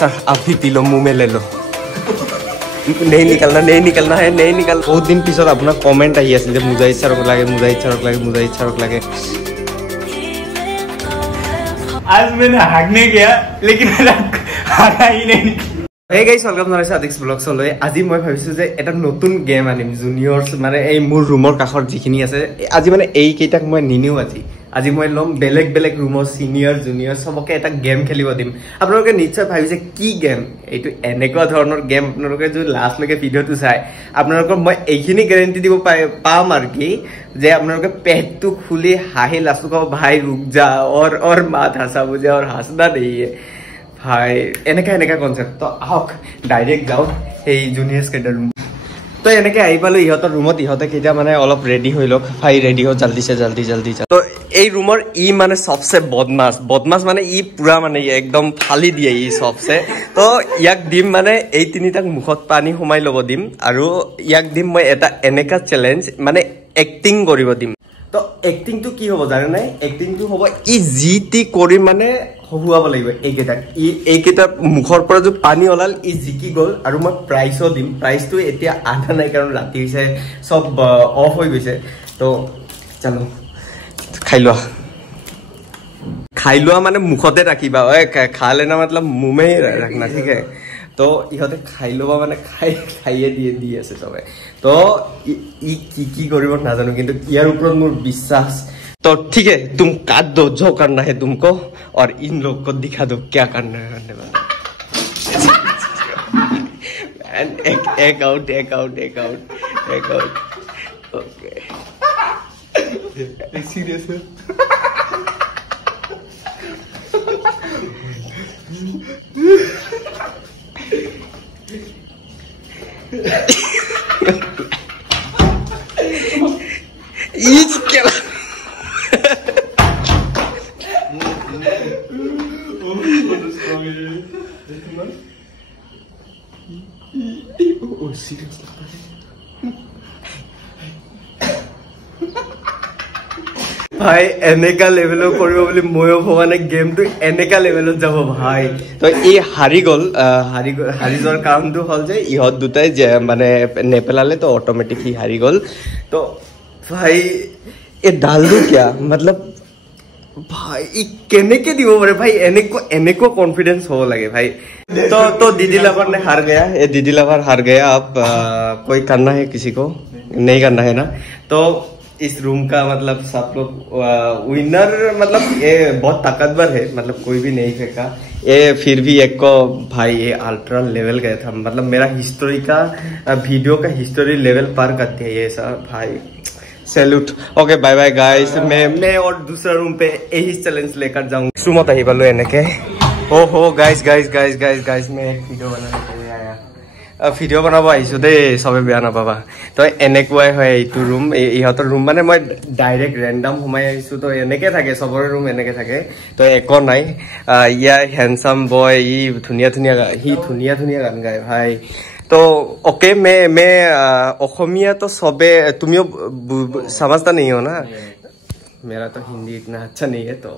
Sir आप भी P low, मुंह में ले लो। नहीं निकलना है, नहीं निकल। बहुत दिन पिछत अपना कमेंट आई आছিলে मुजाहिद सरक लागे, मुजाहिद सरक लागे, मुजाहिद सरक लागे। आज मैंने भागने गया लेकिन भागा ही नहीं। Hey guys, welcome to Adix Vlogs লৈ আজি মই ভাবিছো যে এটা নতুন গেম আনিম জুনিয়ৰছ মানে এই মোৰ ৰুমৰ কাষৰ যিখিনি আছে আজি মানে এই কেইটাক মই নিনিও আজি মই লম বেলেগ বেলেগ ৰুমৰ সিনিয়ৰ জুনিয়ৰ সবকে এটা গেম খেলিব দিম আপোনালোকে নিশ্চয় ভাবিছে কি গেম এইটো এনেকুৱা ধৰণৰ গেম আপোনালোকে যদি লাষ্ট লৈকে ভিডিওটো চাই আপোনালোকক মই এইখিনি গ্যাৰান্টি দিব পাম আর কি যে আপোনালোকে পেটটো খুলি হাঁহি লাষ্টত কব ভাই रुक जा और मात हंसा मुझे और हंसना नहीं है भाई এনেকা কনসেপ্ট তো আহক ডাইরেক্ট যাও এই জুনিয়ৰছ কেডাৰ ৰুম তো এনেকে আহি পালো ইহঁতৰ ৰুমত ইহঁতে কেইটা মানে অলপ ৰেডি হৈ লওক ভাই ৰেডি হৈ জলদি তো এই ৰুমৰ ই মানে সবসে বদমাস মানে ই পুৰা মানে একদম ফালি দিয়ে ই সবসে তো ইয়াক দিম মানে এই তিনিটাক মুখত পানী সোমাই লব দিম আৰু ইয়াক দিম মই এটা এনেকা চ্যালেঞ্জ মানে এক্টিং কৰিব দিম তো এক্টিং তো কি হ'ব জানে নাই এক্টিং তো হ'ব ই জিটি কৰি মানে হহুৱাব লাগিব এইকেইটা মুখৰ পৰা যে পানী ওলাল ই জিকি গল আৰু মই প্ৰাইজও দিম প্ৰাইজটো এতিয়া আধা নাই কাৰণ ৰাতি হৈছে সব অফ হৈ গৈছে তো চলো খাই লোৱা মানে মুখতে ৰাখিবা খালে না मतलब मुंह में रखना ठीक है तो इहते खाई लोबा माने खाइए दिए আছে সবে তো ই কি কৰিব নাজানো কিন্তু ইয়াৰ ওপৰত মোৰ বিশ্বাস तो ठीक है तुम काट दो जो करना है तुमको और इन लोग को दिखा दो क्या करना है एक आउट ओके सीरियस है क्या भाई এনেকা লেভেলৰ কৰিব বুলি ময়ো ভবানে গেমটো এনেকা লেভেলত যাব ভাই তো এই হাৰি যোৱাৰ কাৰণটো হল যে ইহত দুটাই মানে নেপেলালে তো অটোমেটিকলি হাৰি গল তো ভাই ये डाल दो क्या मतलब भाई केनेके দিব পাৰে ভাই এনেকো कॉन्फिडेंस हो लगे भाई तो दीदी लवर ने हार गया ये दीदी लवर हार गया अब कोई करना है किसी को नहीं करना है ना तो इस रूम का मतलब सब लोग विनर मतलब ये बहुत ताकतवर है मतलब कोई भी नहीं फेंका ये फिर भी एक को भाई ये अल्ट्रा लेवल गया था मतलब मेरा हिस्ट्री का वीडियो का हिस्ट्री लेवल पार करते हैं ये सब भाई salute okay bye bye guys मैं और दूसरा रूम पे यही चैलेंज लेकर जाऊंगा सुमत आही पालो एनेके ओहो गाइस मैं एक वीडियो बनाने के लिए आया वीडियो बनाब आइसो दे सबे बेया ना पाबा तो এনেকুৱাই হয় এইটো रूम ইহতৰ रूम মানে মই ডাইৰেক্ট ৰেন্ডম সোমাই আইছো তো এনেকে থাকে সবৰ रूम এনেকে থাকে তো একো নাই ইয়া হ্যান্ডসাম বয় ই ধুনিয়া গান গায় ভাই तो ओके मैं ओखमिया तो सबे तुमियो समझता नहीं हो ना मेरा तो हिंदी इतना अच्छा नहीं है तो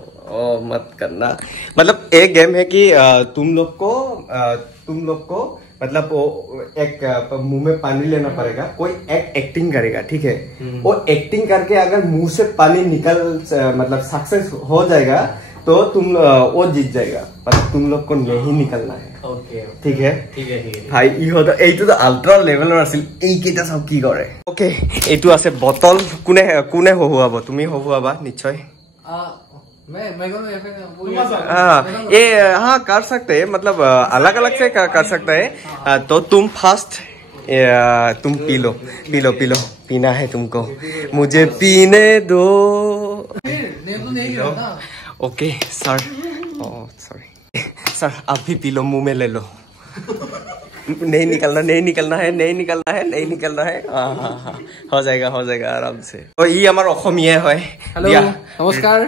मत करना मतलब एक गेम है कि तुम लोग को मतलब वो एक मुंह में पानी लेना पड़ेगा कोई एक एक्टिंग करेगा ठीक है वो एक्टिंग करके अगर मुंह से पानी निकल मतलब सक्सेस हो जाएगा तो तुम वो जीत जाएगा पर तुम लोग को यही निकलना है ओके ठीक है भाई इहतो এইটো তো আল্ট্রা লেভেলৰ আছিল এই কেইটা সব কি কৰে ওকে এইটো আছে বটল কোনে হহুৱাব তুমি হহুৱাবা নিশ্চয় ये हाँ कर सकते हैं मतलब अलग अलग से कर सकते हैं तो तुम फर्स्ट तुम पी लो पीना है तुमको मुझे पीने दो ओके सर सॉरी सर आप भी पी लो मुंह में ले लो नहीं निकलना है हाँ हो जाएगा आराम से तो ये हमारा অসমীয়া হয় हेलो नमस्कार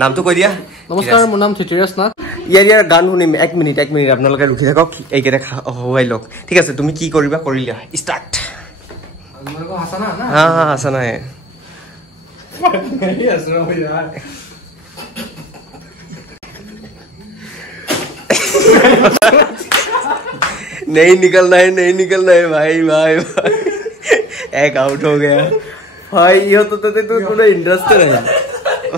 नाम तो কৈ দিয়া नमस्कार মোৰ নাম থিতিৰাজ নাথ ইয়াৰ গান শুনিম এক মিনিট আপোনালোকে ৰখি থাকক এইকেইটা হৱাই লওক ঠিক আছে তুমি কি কৰিবা কৰিলা ষ্টাৰ্ট मेरे को हंसाना है ना हाँ हाँ हंसना है नहीं हंस रहा हूँ यार नहीं निकलना है नहीं निकलना है भाई भाई भाई एक आउट हो गया भाई ये तो थोड़ा इंटरेस्टेड है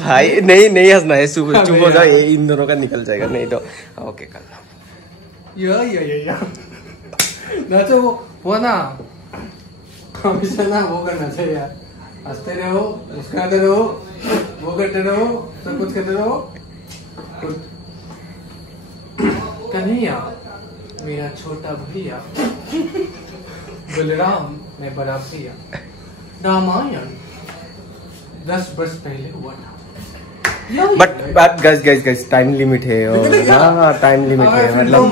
भाई नहीं नहीं हंसना है चुप हो जाओ ये इन दोनों का निकल जाएगा नहीं तो ओके कर लो या नाचो वो ना हमेशा ना वो करना चाहिए यार हंसते रहो मुस्कुराते रहो वो करते रहो सब कुछ करते रहो कन्हैया मेरा छोटा भैया बलराम मैं बड़ा भैया रामायण 10 वर्ष पहले हुआ था बट गाइस टाइम लिमिट है हाँ टाइम लिमिट है मतलब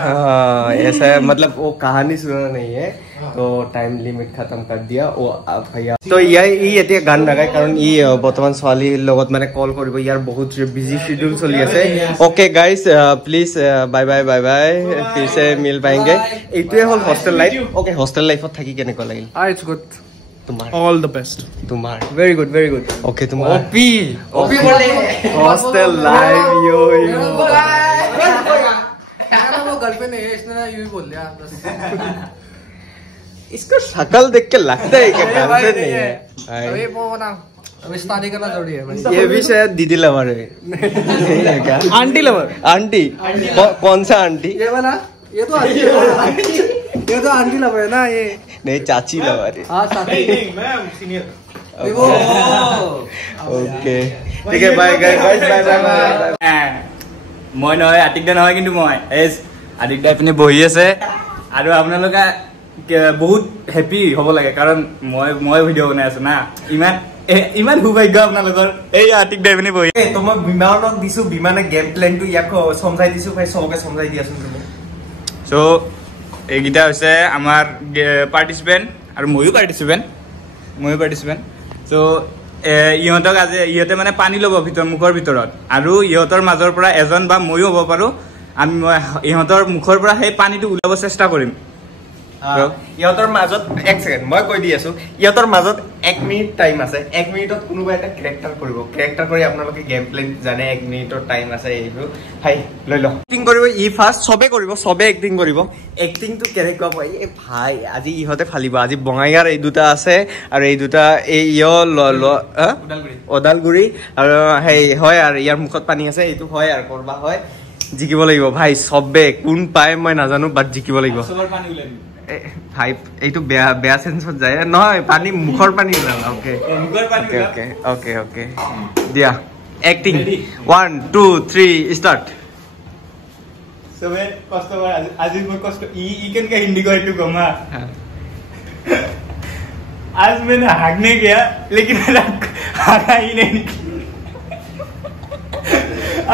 हाँ ऐसा है मतलब वो कहानी सुनाना नहीं है तो टाइम लिमिट खत्म कर दिया वो भैया तो ये गान लগাই कारण বৰ্তমান ছোৱালীৰ লগত মানে কল কৰিব ইয়াৰ বহুত বিজি শিডিউল চলি আছে okay guys please bye bye bye bye फिर से मिल पाएंगे এইটোৱে হল হোস্টেল লাইফ ओके হোস্টেল লাইফত থাকি কেনেকুৱা লাগিল इट्स गुड তোমাৰ All the best. তোমাৰ वेरी गुड ओके তোমাৰ ओपी बोले हॉस्टल लाइफ यो वो गर्लफ्रेंड है इसने ना यूं ही बोल दिया इसका शक्ल देख के लगता है कि गर्लफ्रेंड नहीं है अरे वो ना अब शादी करना जरूरी है भाई ये भी शायद दीदी लवर है नहीं है क्या Auntie lover. आंटी कौन सा आंटी ये वाला ये तो आंटी लव है ना ये नहीं चाची लवर है हाँ चाची Ma'am, senior. देखो ओके ठीक है बाय गाइस बाय बाय মই নহয় আতিকদা নহয় কিন্তু মই এজ আতিকদা এপিনে বহি আছে আৰু আপোনালোকে বহুত হেপি হ'ব লাগে কাৰণ মই ভিডিঅ' বনাই আছো না ইমান সৌভাগ্য আপোনালোকৰ এই আতিকদা এপিনে বহি তো মই বিমানক দিছো বিমানে গেম প্লেনটো ইয়াক সমজাই দিছো ভাই সবকে সমজাই দিয়াছোন তুমি সো এইকেইটা হৈছে আমাৰ পাৰ্টিচিপেণ্ট আৰু ময়ো পাৰ্টিচিপেণ্ট সো ইহঁতক আজি ইহঁতে মানে পানী ল'ব মুখৰ ভিতৰত আৰু ইহঁতৰ মাজৰ পৰা এজন বা ময়ো হ'ব পাৰোঁ আমি ইহঁতৰ মুখৰ পৰা সেই পানীটো ওলাব চেষ্টা কৰিম ইহঁতৰ মাজত এক সেকেন্ড মই কৈ দি আছো ইহঁতৰ মাজত 1 মিনিট টাইম আছে 1 মিনিটত কোনোবা এটা ক্যাৰেক্টাৰ কৰিব ক্যাৰেক্টাৰ কৰি আপোনালোকে গেম প্লে জানে 1 মিনিটৰ টাইম আছে এইটো ভাই লৈ ল এক্টিং কৰিব ই ফাৰ্স্ট সবে কৰিব সবে এক্টিং কৰিব এক্টিংটো কেনেকুৱা ভাই এ ভাই আজি ইহঁতে ফালিব আজি বঙাইগাৰ এই দুটা আছে আৰু এই দুটা এই ওদালগুৰি আৰু হেই হয় আৰু ইয়াৰ মুখত পানী আছে এইটো হয় আৰু কৰবা হয় জিকিব লাগিব ভাই সবে কোন পায় মই নাজানো বাট জিকিব লাগিব চবৰ পানী ওলাই দিব ভাই এইটো বেয়া সেন্সত যায় নহয় পানী মুখৰ পানী ওলালা ওকে মুখৰ পানী ওকে ওকে ওকে দিয়া এক্টিং 1 2 3 স্টাৰ্ট সবে কষ্ট কৰা আজি মই কষ্ট ই কেনকে হিন্दी को একটু কমা आज मैंने भागने गया लेकिन मेरा भागा ही नहीं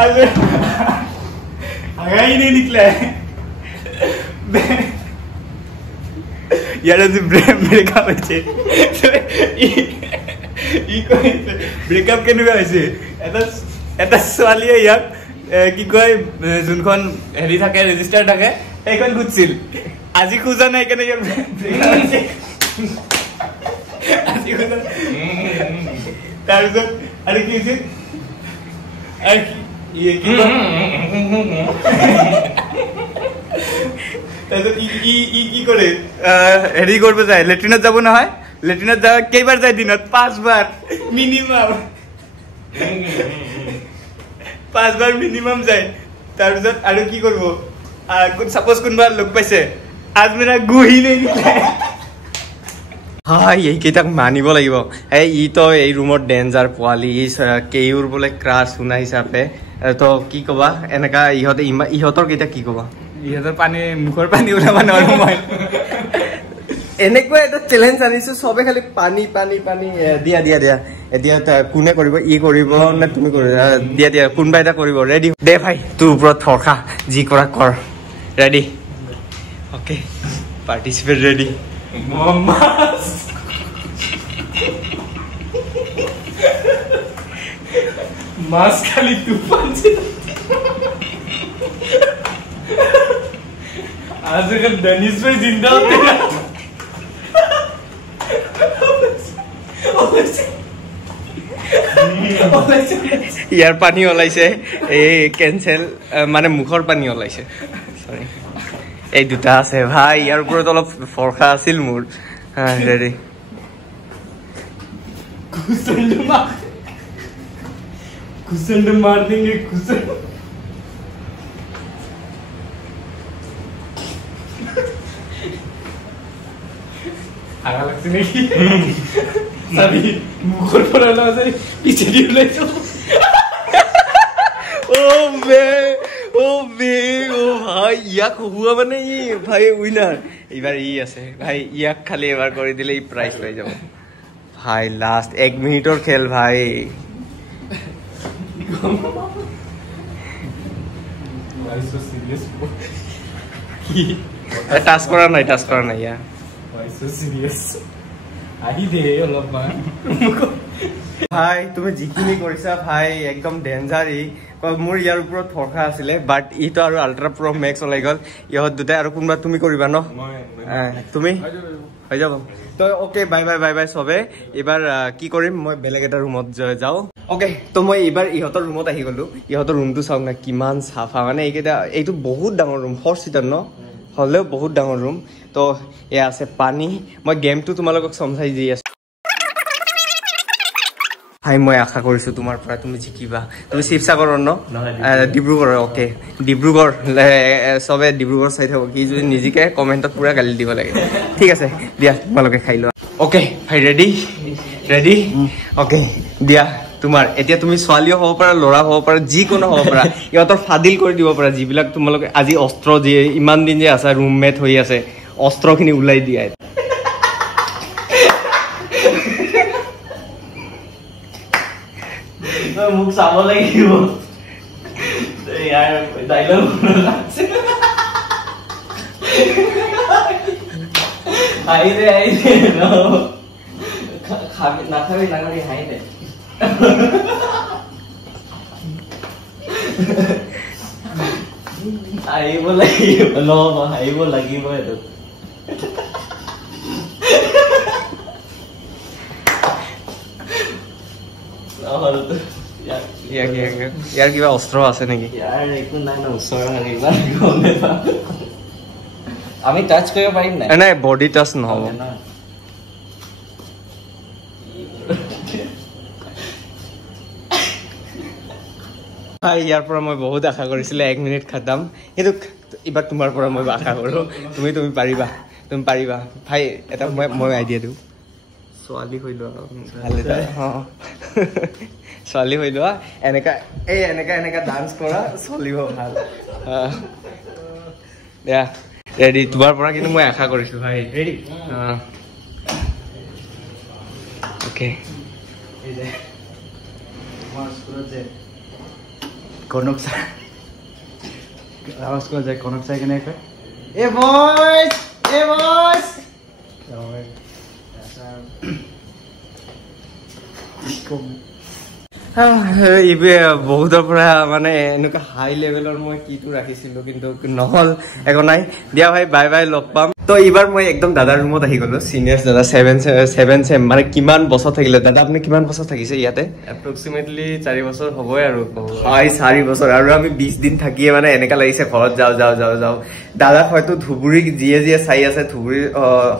आज भागा ही नहीं निकला है यार आज ब्रेकअप হৈছে ব্ৰেকআপ কেনেকুৱা হৈছে এটা ছোৱালীয়ে ইয়াক কি কয় যোনখন হেৰি থাকে ৰেজিষ্টাৰ থাকে সেইখন খুজিছিল আজি খোজা নাই কেনে ইয়াৰ আজি খোজা তাৰপিছত আৰু কি হৈছে কি কৰে হেৰি কৰিব যায় লেট্ৰিনত যাব নহয় লেট্ৰিনত যাব কেইবাৰ যায় দিনত 5 বাৰ মিনিমাম 5 বাৰ মিনিমাম যায় তাৰপিছত আৰু কি কৰিব সাপোজ কোনবা লোক পাইছে আজ মেৰা গুহি নেই নিকলা হাই এই কেইটাক মানিব লাগিব এই ই তো এই ৰুমত ডেঞ্জাৰ পোৱালি কেউৰ বোলে ক্ৰাছ শুনা হিচাপে তো কি কবা এনেকা ইহঁতৰ কেইটা কি কবা ইহঁতৰ পানী মুখৰ পানী ওলাব নোৱাৰো মই এনেকুৱা এটা চ্যালেঞ্জ আনিছো সবে খালি পানী পানী পানী দিয়া দিয়া দিয়া এতিয়া কোনে কৰিব ই কৰিব নে তুমি কৰিবা দিয়া দিয়া কোনবা এটা কৰিব ৰেডি দে ভাই তোৰ ওপৰত থৰখা যি কৰা কৰ ৰেডি ওকে পাৰ্টিসিপেট ৰেডি মাছ খালি তুফান आज अगर दनिश भाई जिंदा होते ना ইয়াৰ পানী ওলাইছে এই কেঞ্চেল মানে মুখৰ পানী ওলাইছে সৰি এই দুটা আছে ভাই ইয়াৰ ওপৰত অলপ ফৰখা আছিল মোৰ ৰেডি कुसंड मार देंगे कुसंड आगा लगती नहीं सभी मुखर पर आना से पीछे नहीं ले तो ओ भाई ইয়াক হুয়া মানে ই ভাই উইনার এবার ই আছে ভাই ইয়াক খালি এবার করে দিলে এই প্রাইজ পেয়ে যাব ভাই লাস্ট 1 মিনিটৰ খেল ভাই Why so serious? টাচ কৰা নাই ইয়া Why so serious? আহি দে অলপমান ভাই তুমি যিখিনি কৰিছা ভাই একদম ডেঞ্জাৰি মোৰ ইয়াৰ ওপৰত ফৰখা আছিলে বাট ইটো আৰু আল্ট্ৰা প্ৰ মেক্স ওলাই গ'ল ইহঁত দুটাই আৰু কোনোবা তুমি কৰিবা ন তুমি হৈ যাব তো ওকে বাই বাই সবে এবাৰ কি কৰিম মই বেলেগ এটা ৰুমত যাওঁ ওকে তো মই এবাৰ ইহঁতৰ ৰুমত আহি গ'লো ইহঁতৰ ৰুমটো চাওক না কিমান চাফা মানে এইটো বহুত ডাঙৰ ৰুম 4 সিটাৰ ন হ'লেও বহুত ডাঙৰ ৰুম তো এয়া আছে পানী মই গেমটো তোমালোকক সমঝাই দি আছো ভাই মই আশা কৰিছো তোমাৰ পৰা তুমি জিকিবা তুমি শিৱসাগৰৰ ন ডিব্ৰুগড় ওকে ডিব্ৰুগড় সবে ডিব্ৰুগড় চাই থাকো কি যদি নিজিকে কমেন্টত পুৰা গালি দিব লাগে ঠিক আছে দিয়া তোমালোকে খাই লোৱা ওকে ভাই ৰেডি ওকে দিয়া তোমাৰ এতিয়া তুমি ছোৱালীও হ'ব পাৰা ল'ৰা হ'ব পাৰা যিকোনো হ'ব পাৰা ইহঁতৰ ফাদিল কৰি দিব পাৰা যিবিলাক তোমালোকে আজি অস্ত্ৰ দিয়ে ইমান দিন যে আছে ৰুমমেট হৈ আছে অস্ত্ৰখিনি উলাই দিয়া মুখ চাব লাগিব ইয়াৰ ডাইলগ আইৰে খাবি নাখাবি হাই দে আহিব লাগিব এইটো ইয়াৰ কিবা অস্ত্ৰ আছে নেকি ইয়াৰ একো নাই না ওচৰৰ আমি টাচ কৰিব পাৰিম নাই নাই বডি টাচ নহব ইয়াৰ পৰা মই বহুত আশা কৰিছিলে 1 মিনিট খাতাম কিন্তু এবাৰ তোমাৰ পৰা মই আশা কৰো তুমি পাৰিবা ভাই এটা মই আইডিয়া দিওঁ ছোৱালী হৈ লোৱা ছোৱালী হৈ লোৱা এনেকা ডান্স কৰা চলিব ভাল দিয়া ৰেডি তোমাৰ পৰা কিন্তু মই আশা কৰিছো ভাই ৰেডি ওকে আমাৰ স্কুলত যে কনক ছাৰ আমাৰ স্কুলত যে কনক ছাৰ কেনে কয় এ বয়জ বহুতৰ পৰা মানে এনেকুৱা হাই লেভেলৰ মই কিটো ৰাখিছিলো কিন্তু নহল একো নাই দিয়া ভাই বাই লগ পাম তো এইবাৰ মই একদম দাদাৰ ৰুমত আহি গলো সিনিয়ৰ দাদা 7 চেম মানে কিমান বছৰ থাকিলে দাদা আপুনি কিমান বছৰ থাকিছে ইয়াতে এপ্ৰক্সিমেটলি 4 বছৰ হ'বই আৰু হয় 4 বছৰ আৰু আমি 20 দিন থাকিয়ে মানে এনেকা লাগিছে ঘৰত যাও দাদা হয়তো ধুবুৰী যিয়ে চাই আছে ধুবুৰী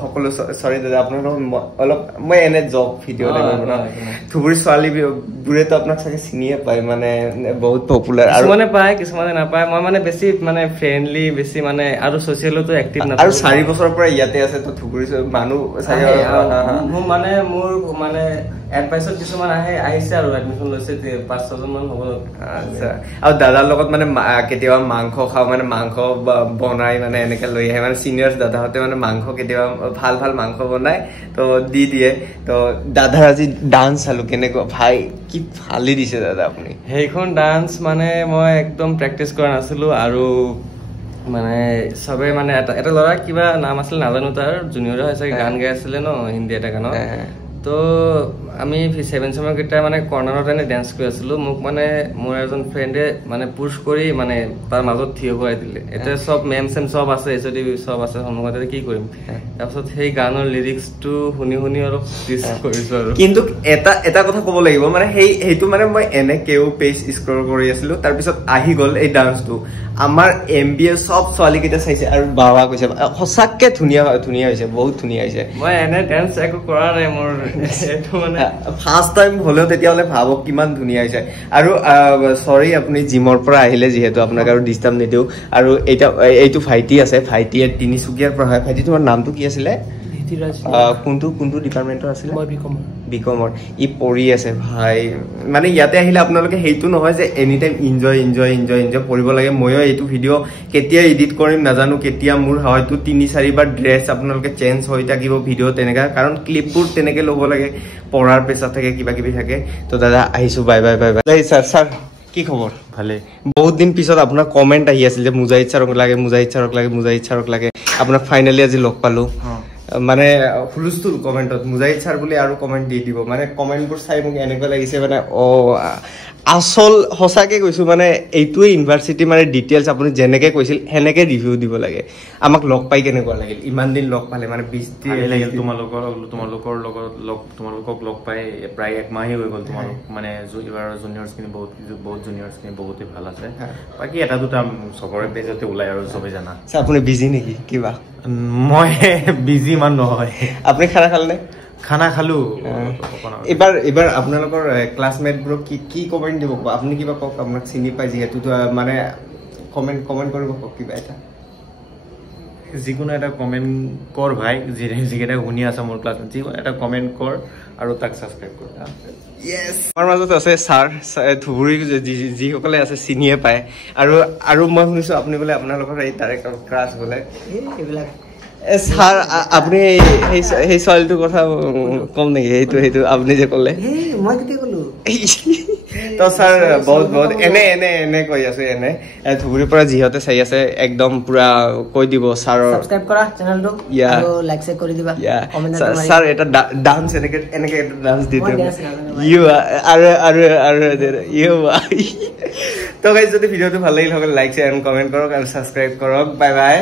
সকলো সৰি দাদা আপোনাৰ অলপ মই এনে জব ভিডিঅ' লাগিব না ধুবুৰী ছোৱালী বুৰেতো আপোনাক চাগে চিনিয়ে পায় মানে বহুত পপুলাৰ আৰু মানে পায় কিছুমানে নাপায় মই মানে বেছি মানে ফ্ৰেন্ডলি বেছি মানে আৰু সোশ্যালতো এক্টিভ না আৰু 4 বছৰৰ পৰা ইয়াতে আছে তো ধুবুৰী মানুহ চাগে মানে মোৰ মানে এডভাইসত কিছুমান আহিছে আৰু এডমিশন লৈছে 5-6জন মান হ'ব আচ্ছা আৰু দাদাৰ লগত মানে কেতিয়াবা মাংস খাও মানে মাংস বনাই মানে এনেকে লৈ আহে মানে সিনিয়ৰ দাদাহঁতে মানে মাংস কেতিয়াবা ভাল মাংস বনাই তো দি দিয়ে তো দাদাৰ আজি ডান্স চালো কেনেকুৱা ভাই কি ফালি দিছে দাদা আপুনি সেইখন ডান্স মানে মই একদম প্ৰেক্টিচ কৰা নাছিলো আৰু মানে সবে মানে এটা ল'ৰা কিবা নাম আছিল নাজানো তাৰ জুনিয়ৰ হৈছে গান গাই আছিলে ন হিন্দী এটা গানত তো আমি 7 চেমৰ কেইটা মানে কৰ্নাৰত এনে ডান্স কৰি আছিলো মোক মানে মোৰ এজন ফ্ৰেণ্ডে মানে পুশ কৰি মানে তাৰ মাজত থিয় কৰাই দিলে এটা সব মেম সেম সব আছে এছডি সব আছে সন্মুখতে কি কৰিম তাৰপিছত সেই গানৰ লিৰিক্সটো শুনি শুনি অলপ ডিস কৰিছো আৰু কিন্তু এটা কথা ক'ব লাগিব মানে সেইটো মানে মই এনে কেও পেজ স্ক্ৰল কৰি আছিলো তাৰপিছত আহি গ'ল এই ডান্সটো আমাৰ এমবিএ সব ছোৱালী কেইটা চাইছে আৰু বাবা কৈছে সঁচাকে ধুনীয়া হৈছে বহুত ধুনীয়া হৈছে মই এনে ডান্স একো কৰা নাই মোৰ এটো মানে ফাৰ্স্ট টাইম হলেও তেতিয়ালে ভাবক কিমান ধুনীয়া হৈছে আৰু সৰি আপুনি জিমৰ পৰা আহিলে যেহেতু আপোনাক আৰু ডিস্টাৰ্ব নিদিও আৰু এইটো ভাইটি আছে ভাইটিয়ে তিনিচুকীয়াৰ পৰা হয় ভাইটি তোমাৰ নামটো কি আছিল কোনটো ডিপাৰ্টমেন্টৰ আছিল মই বিকমৰ ই পঢ়ি আছে ভাই মানে ইয়াতে আহিলে আপোনালোকে হেইটো নহয় যে এনি টাইম এনজয় কৰিব লাগে ময়ো এইটো ভিডিঅ' কেতিয়া এডিট কৰিম নাজানো কেতিয়া মোৰ হয়তো 3-4 বাৰ ড্ৰেছ আপোনালোকে চেঞ্জ হৈ থাকিব ভিডিঅ' তেনেকা কাৰণ ক্লিপবোৰ তেনেকে ল'ব লাগে পঢ়াৰ পেছা থাকে কিবা কিবি থাকে তো দাদা আহিছো বাই স্যাৰ কি খবৰ ভালে বহুত দিন পিছত আপোনাৰ কমেন্ট আহি আছিল যে মুজাহিদ ছাৰক লাগে আপোনাক ফাইনালি আজি লগ পালো মানে হুলস্থুল কমেন্টত মুজাহিদ ছাৰ বুলি আৰু কমেন্ট দি দিব মানে কমেন্টবোৰ চাই মোক এনেকুৱা লাগিছে মানে আসল সঁচাকে কৈছো মানে এইটোৱে ইউনিভাৰ্চিটি মানে ডিটেইলছ আপুনি যেনেকে কৈছিল হেনেকে ৰিভিউ দিব লাগে আমাক লগ পাই কেনেকুৱা লাগিল ইমান দিন লগ পালে মানে 20 দিন লাগিল তোমালোকক লগ পাই প্ৰায় 1 মাহে হৈ গ'ল তোমালোক মানে এবাৰ জুনিয়ৰছ কিনি বহুত জুনিয়ৰছ কিনি বহুতে ভাল আছে বাকি এটা দুটা সবৰে পেজতে ওলাই আৰু সবে জানা আপুনি বিজি নেকি কিবা মই বিজি মান নহয় আপুনি খানা খালে নে খানা খালো এবাৰ আপোনালোকৰ ক্লাছমেট ব্ৰক কি কমেন্ট দিব আপুনি কিবা কক আপোনাক চিনি পাই যেহেতু মানে কমেন্ট কৰিব কক কিবা এটা যিকোনো এটা কমেন্ট কৰ ভাই যিকেইটা শুনি আছে মোৰ ক্লাছ যিকোনো এটা কমেন্ট কৰ আৰু তাক সাবস্ক্ৰাইব কৰ Yes আমাৰ মাজত আছে স্যাৰ ধুবুৰী যিসকলে আছে চিনিয়ে পায় আৰু মই শুনিছো আপুনি বোলে আপোনালোকৰ এই ডাইৰেক্ট ক্লাছ বোলে এইবিলাক স্যাৰ আপুনি সেই ছোৱালীটোৰ কথা কম নেকি সেইটো আপুনি যে ক'লে মই কেতিয়া ক'লো তো স্যাৰ বহুত এনে কৈ আছে এনে ধুবুৰীৰ পৰা যিহতে চাই আছে একদম পুৰা কৈ দিব স্যাৰৰ সাবস্ক্ৰাইব কৰা চেনেলটো আৰু লাইক শেয়াৰ কৰি দিবা কমেন্ট স্যাৰ এটা ডান্স এনেকে এটা ডান্স দি দিও ইউ তো গাইজ যদি ভিডিওটো ভাল লাগিল হলে লাইক শেয়াৰ এণ্ড কমেন্ট কৰক আৰু সাবস্ক্ৰাইব কৰক বাই